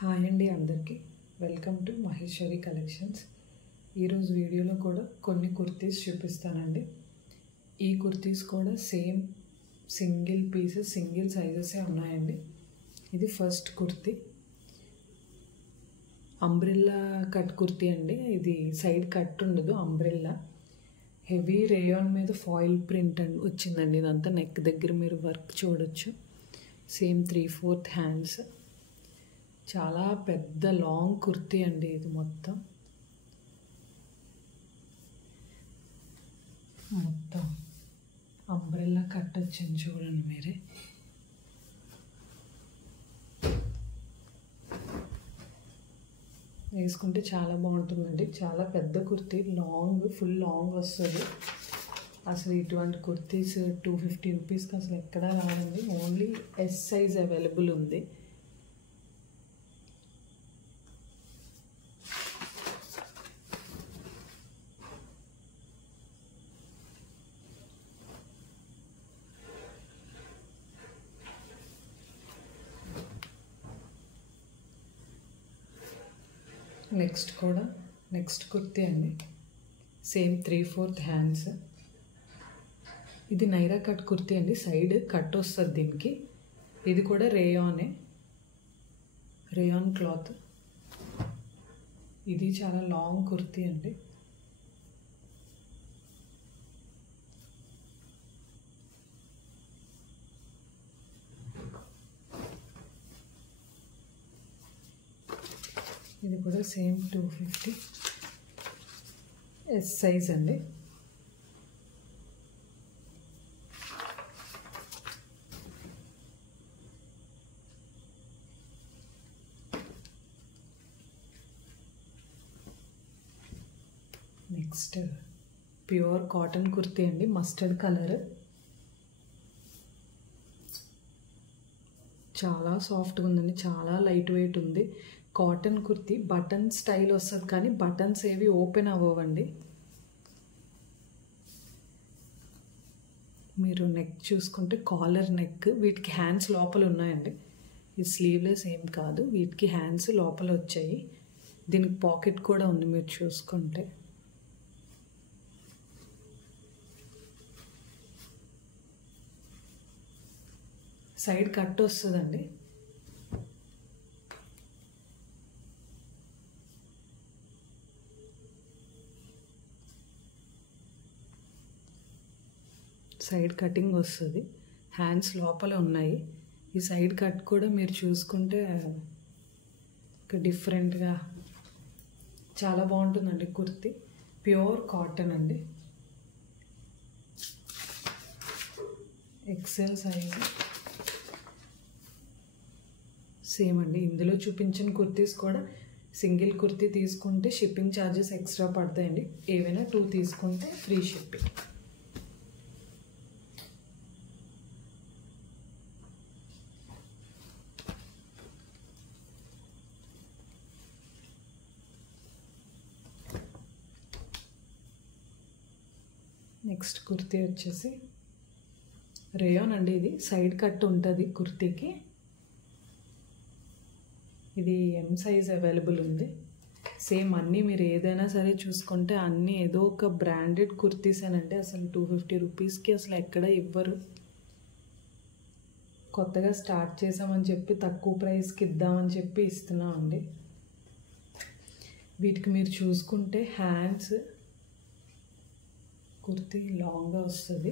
Hi అండి అందరికీ welcome to Maheshwari collections. ఈరోజు వీడియోలో కూడా కొన్ని కుర్తీస్ చూపిస్తానండి. ఈ కుర్తీస్ కూడా సేమ్ సింగిల్ పీసెస్ సింగిల్ సైజెసే ఉన్నాయండి. ఇది first kurti umbrella cut kurti అండి. ఇది సైడ్ కట్ ఉండదు, అంబ్రెల్లా హెవీ రేయాన్ మీద ఫాయిల్ ప్రింట్ అండి వచ్చిందండి. ఇదంతా నెక్ దగ్గర మీరు వర్క్ చూడొచ్చు. సేమ్ 3/4 హ్యాండ్స్, చాలా పెద్ద లాంగ్ కుర్తీ అండి. ఇది మొత్తం అంబ్రెల్లా కట్ వచ్చింది చూడండి మీరే. వేసుకుంటే చాలా బాగుంటుందండి. చాలా పెద్ద కుర్తీ, లాంగ్, ఫుల్ లాంగ్ వస్తుంది. అసలు ఇటువంటి కుర్తీస్ 250 రూపీస్కి అసలు ఎక్కడా రాదండి. ఓన్లీ ఎస్ సైజ్ అవైలబుల్ ఉంది. నెక్స్ట్ కుర్తీ అండి. Same 3/4 hands. ఇది నైరా కట్ కుర్తీ అండి. సైడ్ కట్ వస్తుంది దీనికి. ఇది కూడా రేయాన్ క్లాత్. ఇది చాలా లాంగ్ కుర్తీ అండి. ఇది కూడా సేమ్ 250 ఎస్ సైజ్ అండి. నెక్స్ట్ ప్యూర్ కాటన్ కుర్తీ అండి, మస్టర్డ్ కలర్. చాలా సాఫ్ట్గా ఉందండి, చాలా లైట్ వెయిట్ ఉంది. కాటన్ కుర్తీ బటన్ స్టైల్ వస్తుంది, కానీ బటన్స్ ఏవి ఓపెన్ అవ్వండి. మీరు నెక్ చూసుకుంటే కాలర్ నెక్. వీటికి హ్యాండ్స్ లోపల ఉన్నాయండి. ఇది స్లీవ్లెస్ ఏం కాదు, వీటికి హ్యాండ్స్ లోపల వచ్చాయి. దీనికి పాకెట్ కూడా ఉంది మీరు చూసుకుంటే. సైడ్ కట్ వస్తుందండి. సైడ్ కటింగ్ వస్తుంది, హ్యాండ్స్ లోపల ఉన్నాయి. ఈ సైడ్ కట్ కూడా మీరు చూసుకుంటే డిఫరెంట్గా చాలా బాగుంటుందండి కుర్తీ. ప్యూర్ కాటన్ అండి. ఎక్సెల్ సైజు సేమ్ అండి. ఇందులో చూపించిన కుర్తీస్ కూడా సింగిల్ కుర్తీ తీసుకుంటే షిప్పింగ్ ఛార్జెస్ ఎక్స్ట్రా పడతాయండి. ఏవైనా 2 తీసుకుంటే ఫ్రీ షిప్పింగ్. నెక్స్ట్ కుర్తీ వచ్చేసి రేయాన్ అండి. ఇది సైడ్ కట్ ఉంటుంది కుర్తీకి. ఇది ఎం సైజ్ అవైలబుల్ ఉంది. సేమ్ అన్నీ మీరు ఏదైనా సరే చూసుకుంటే అన్నీ ఏదో ఒక బ్రాండెడ్ కుర్తీస్ అనంటే అసలు 250 రూపీస్కి అసలు ఎక్కడ ఇవ్వరు. కొత్తగా స్టార్ట్ చేసామని చెప్పి తక్కువ ప్రైస్కి ఇద్దామని చెప్పి ఇస్తున్నాం అండి. వీటికి మీరు చూసుకుంటే హ్యాండ్స్, కుర్తీ లాంగ్గా వస్తుంది.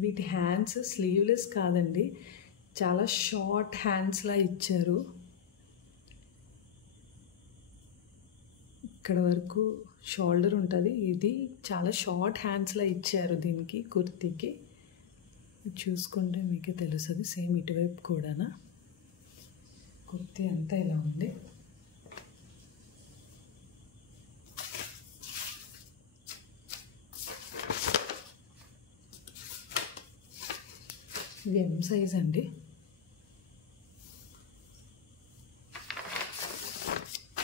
వీటి హ్యాండ్స్ స్లీవ్లెస్ కాదండి, చాలా షార్ట్ హ్యాండ్స్లా ఇచ్చారు. ఇక్కడ వరకు షోల్డర్ ఉంటుంది. ఇది చాలా షార్ట్ హ్యాండ్స్లా ఇచ్చారు దీనికి, కుర్తీకి. చూసుకుంటే మీకే తెలుస్తుంది. సేమ్ ఇటువైపు కూడా కుర్తీ అంతా ఇలా ఉంది. ఇది ఎం సైజ్ అండి.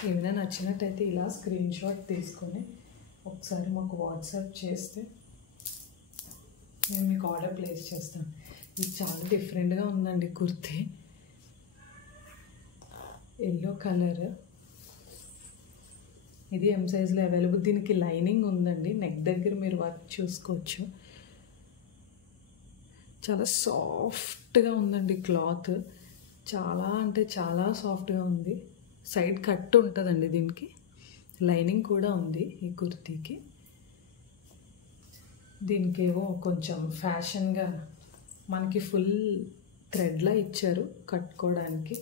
ఏమైనా నచ్చినట్టయితే ఇలా స్క్రీన్ షాట్ తీసుకొని ఒకసారి మాకు వాట్సాప్ చేస్తే నేను మీకు ఆర్డర్ ప్లేస్ చేస్తాను. ఇది చాలా డిఫరెంట్గా ఉందండి కుర్తీ. Yellow colour. ఇది ఎం సైజ్లో అవైలబుల్. దీనికి లైనింగ్ ఉందండి. నెక్ దగ్గర మీరు వర్క్ చూసుకోవచ్చు. చాలా సాఫ్ట్గా ఉందండి క్లాత్. చాలా అంటే చాలా సాఫ్ట్గా ఉంది. సైడ్ కట్ ఉంటుందండి దీనికి. లైనింగ్ కూడా ఉంది ఈ కుర్తీకి. దీనికేమో కొంచెం ఫ్యాషన్గా మనకి ఫుల్ థ్రెడ్లా ఇచ్చారు కట్టుకోవడానికి.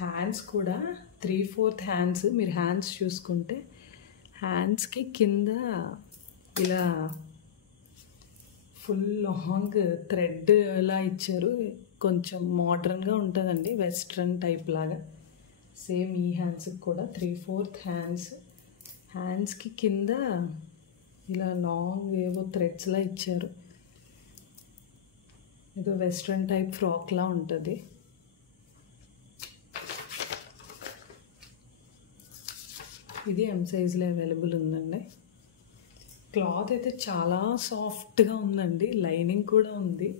హ్యాండ్స్ కూడా 3/4 హ్యాండ్స్. మీరు హ్యాండ్స్ చూసుకుంటే హ్యాండ్స్కి కింద ఇలా ఫుల్ లాంగ్ థ్రెడ్ లా ఇచ్చారు. కొంచెం మోడ్రన్గా ఉంటుందండి, వెస్ట్రన్ టైప్ లాగా. సేమ్ ఈ హ్యాండ్స్కి కూడా 3/4 హ్యాండ్స్. హ్యాండ్స్కి కింద ఇలా లాంగ్ ఏవో థ్రెడ్స్లా ఇచ్చారు. ఏదో వెస్ట్రన్ టైప్ ఫ్రాక్లా ఉంటుంది. ఇది ఎం సైజ్లో అవైలబుల్ ఉందండి. క్లాత్ అయితే చాలా సాఫ్ట్గా ఉందండి. లైనింగ్ కూడా ఉంది.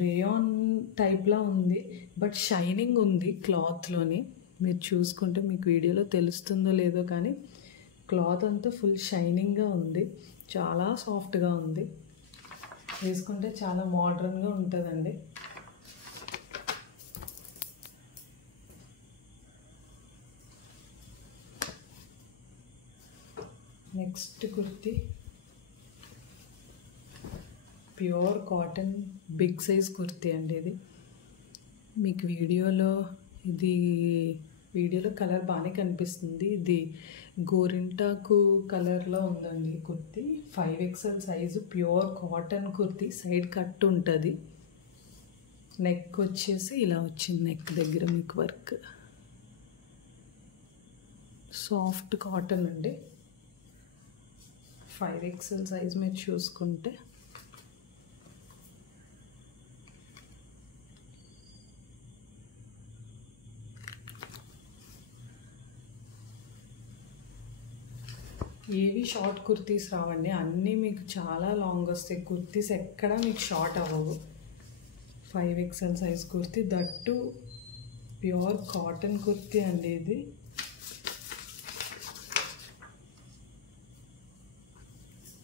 రేయాన్ టైప్లా ఉంది, బట్ షైనింగ్ ఉంది క్లాత్లోని. మీరు చూసుకుంటే మీకు వీడియోలో తెలుస్తుందో లేదో కానీ క్లాత్ అంతా ఫుల్ షైనింగ్గా ఉంది. చాలా సాఫ్ట్గా ఉంది. వేసుకుంటే చాలా మోడ్రన్గా ఉంటుందండి. Next kurti pure cotton big size kurti అండి. ఇది మీకు వీడియోలో కలర్ బాగానే కనిపిస్తుంది. ఇది గోరింటాకు కలర్లో ఉందండి kurti. 5XL size pure cotton kurti. Side cut ఉంటుంది. నెక్ వచ్చేసి ఇలా వచ్చింది. నెక్ దగ్గర మీకు వర్క్. సాఫ్ట్ కాటన్ అండి. 5XL సైజ్ మీరు చూసుకుంటే ఏవి షార్ట్ కుర్తీస్ రావండి. అన్నీ మీకు చాలా లాంగ్ వస్తాయి. కుర్తీస్ ఎక్కడ మీకు షార్ట్ అవ్వవు. 5XL size kurti, that pure cotton kurti అండి. ఇది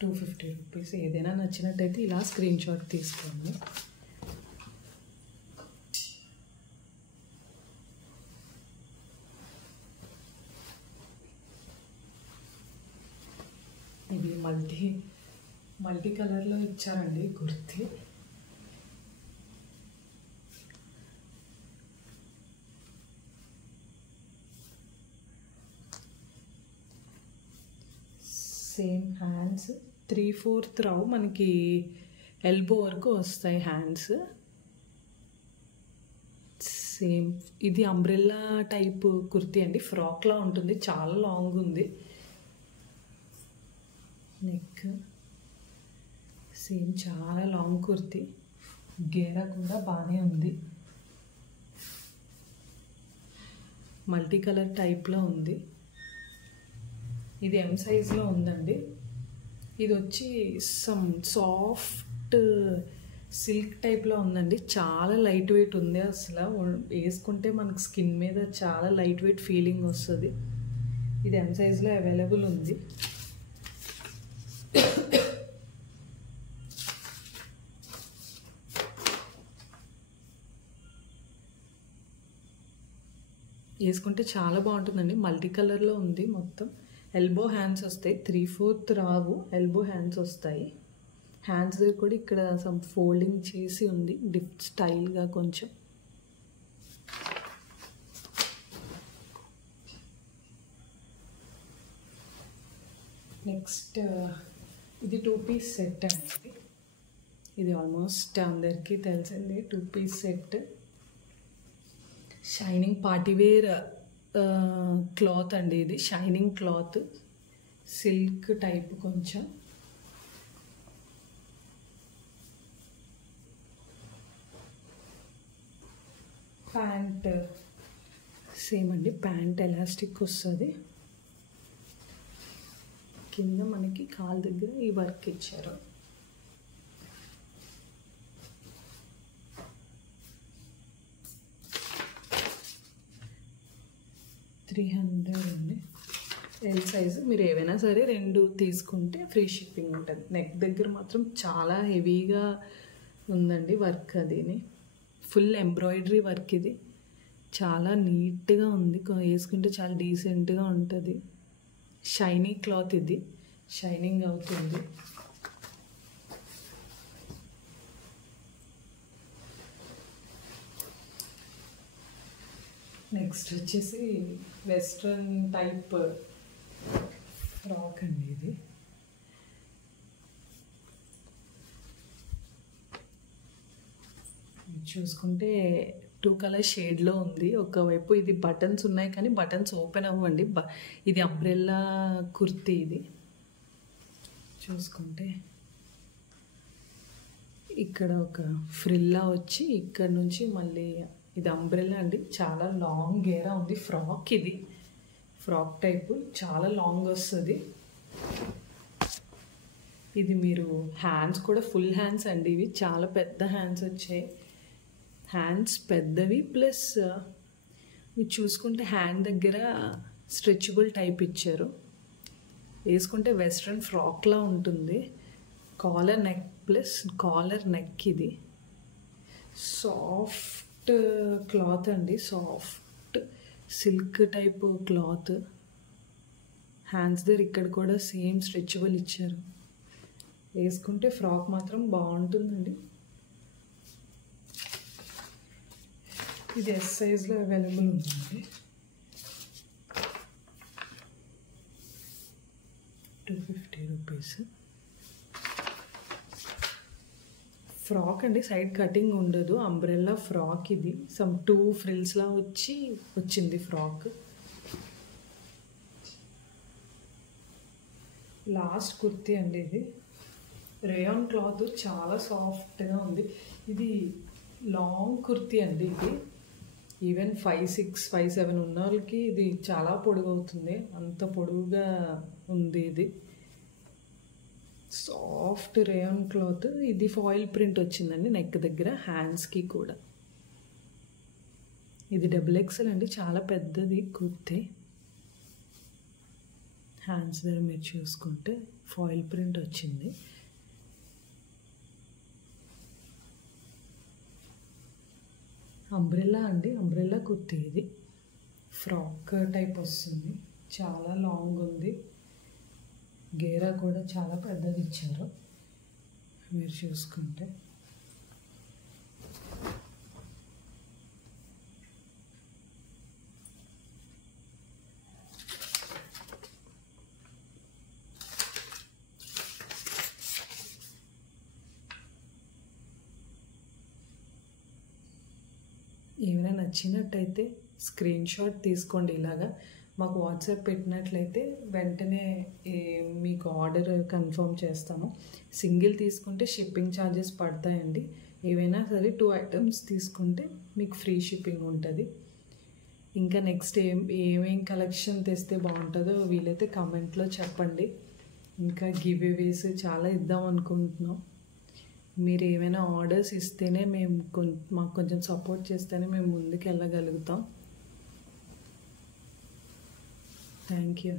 ₹250. ఏదైనా నచ్చినట్టయితే ఇలా స్క్రీన్ షాట్ తీసుకోండి. ఇది మల్టీ కలర్లో ఇచ్చారండి కుర్తీ. సేమ్ హ్యాండ్స్ 3/4 రావు, మనకి ఎల్బో వరకు వస్తాయి హ్యాండ్స్. సేమ్ ఇది అంబ్రెల్లా టైప్ కుర్తీ అండి. ఫ్రాక్లా ఉంటుంది. చాలా లాంగ్ ఉంది. నెక్ సేమ్ చాలా లాంగ్ కుర్తీ. గేరా కూడా బాగానే ఉంది. మల్టీ కలర్ టైప్లో ఉంది. ఇది ఎం సైజ్లో ఉందండి. ఇది వచ్చి సమ్ సాఫ్ట్ సిల్క్ టైప్లో ఉందండి. చాలా లైట్ వెయిట్ ఉంది. అసలు వేసుకుంటే మనకు స్కిన్ మీద చాలా లైట్ వెయిట్ ఫీలింగ్ వస్తుంది. ఇది ఎం సైజ్లో అవైలబుల్ ఉంది. వేసుకుంటే చాలా బాగుంటుందండి. మల్టీ కలర్లో ఉంది. మొత్తం ఎల్బో హ్యాండ్స్ వస్తాయి. 3/4 రావు, ఎల్బో హ్యాండ్స్ వస్తాయి. హ్యాండ్స్ దగ్గర కూడా ఇక్కడ సమ్ ఫోల్డింగ్ చేసి ఉంది స్టైల్గా కొంచెం. నెక్స్ట్ ఇది 2 పీస్ సెట్ అండి. ఇది ఆల్మోస్ట్ అందరికీ తెలిసింది. 2 piece set. Shining party wear cloth అండి. ఇది షైనింగ్ క్లాత్, సిల్క్ టైప్ కొంచెం. ప్యాంట్ సేమ్ అండి. ప్యాంట్ ఎలాస్టిక్ వస్తుంది. కింద మనకి కాలు దగ్గర ఈ వర్క్ ఇచ్చారు. 300 అండి. L size. మీరు ఏవైనా సరే 2 తీసుకుంటే ఫ్రీ షిప్పింగ్ ఉంటుంది. నెక్ దగ్గర మాత్రం చాలా హెవీగా ఉందండి వర్క్. అదిని ఫుల్ ఎంబ్రాయిడరీ వర్క్. ఇది చాలా నీట్గా ఉంది, వేసుకుంటే చాలా డీసెంట్గా ఉంటుంది. షైనీ క్లాత్, ఇది షైనింగ్ అవుతుంది. నెక్స్ట్ వచ్చేసి వెస్ట్రన్ టైప్ ఫ్రాక్ అండి. ఇది చూసుకుంటే 2 కలర్ షేడ్లో ఉంది. ఒకవైపు ఇది బటన్స్ ఉన్నాయి కానీ బటన్స్ ఓపెన్ అవ్వండి. ఇది అంబ్రెల్లా కుర్తీ. ఇది చూసుకుంటే ఇక్కడ ఒక ఫ్రిల్లా వచ్చి ఇక్కడ నుంచి మళ్ళీ ఇది అంబ్రెల్లా అండి. చాలా లాంగ్ గేరా ఉంది. ఫ్రాక్, ఇది ఫ్రాక్ టైపు చాలా లాంగ్ వస్తుంది. ఇది మీరు హ్యాండ్స్ కూడా ఫుల్ హ్యాండ్స్ అండి. ఇవి చాలా పెద్ద హ్యాండ్స్ వచ్చాయి. హ్యాండ్స్ పెద్దవి, ప్లస్ మీరు చూసుకుంటే హ్యాండ్ దగ్గర స్ట్రెచబుల్ టైప్ ఇచ్చారు. వేసుకుంటే వెస్ట్రన్ ఫ్రాక్లా ఉంటుంది. Collar neck plus collar neck. ఇది సాఫ్ట్ క్లాత్ అండి, soft silk type cloth. Hands దగ్గర ఇక్కడ కూడా సేమ్ స్ట్రెచబుల్ ఇచ్చారు. వేసుకుంటే ఫ్రాక్ మాత్రం బాగుంటుందండి. ఇది ఎస్ సైజ్లో అవైలబుల్ ఉందండి. 250 రూపీస్. ఫ్రాక్ అండి, సైడ్ కటింగ్ ఉండదు, అంబ్రెల్లా ఫ్రాక్. ఇది సమ్ 2 ఫ్రిల్స్లా వచ్చింది ఫ్రాక్. లాస్ట్ కుర్తీ అండి. ఇది రేయాన్ క్లాత్ చాలా సాఫ్ట్గా ఉంది. ఇది లాంగ్ కుర్తీ అండి. ఇది ఈవెన్ 5'6", 5'7" ఉన్న వాళ్ళకి ఇది చాలా పొడుగు అవుతుంది. అంత పొడుగుగా ఉంది. ఇది సాఫ్ట్ రేయాన్ క్లాత్. ఇది ఫాయిల్ ప్రింట్ వచ్చిందండి నెక్ దగ్గర, హ్యాండ్స్కి కూడా. ఇది XXL అండి, చాలా పెద్దది కుర్తీ. హ్యాండ్స్ దగ్గర మీరు చూసుకుంటే ఫాయిల్ ప్రింట్ వచ్చింది. అంబ్రెల్లా అండి, అంబ్రెల్లా కుర్తీ. ఇది ఫ్రాక్ టైప్ వస్తుంది, చాలా లాంగ్ ఉంది. గేరా కూడా చాలా పెద్దది ఇచ్చారు మీరు చూసుకుంటే. ఏమైనా నచ్చినట్టయితే స్క్రీన్ షాట్ తీసుకోండి. ఇలాగా మాకు వాట్సాప్ పెట్టినట్లయితే వెంటనే మీకు ఆర్డర్ కన్ఫర్మ్ చేస్తాము. సింగిల్ తీసుకుంటే షిప్పింగ్ ఛార్జెస్ పడతాయండి. ఏవైనా సరే 2 ఐటమ్స్ తీసుకుంటే మీకు ఫ్రీ షిప్పింగ్ ఉంటుంది. ఇంకా నెక్స్ట్ ఏమేం కలెక్షన్ తెస్తే బాగుంటుందో వీలైతే కమెంట్లో చెప్పండి. ఇంకా గివ్ అవేస్ చాలా ఇద్దాం అనుకుంటున్నాం. మీరు ఏమైనా ఆర్డర్స్ ఇస్తేనే మాకు కొంచెం సపోర్ట్ చేస్తేనే మేము ముందుకు వెళ్ళగలుగుతాం. Thank you.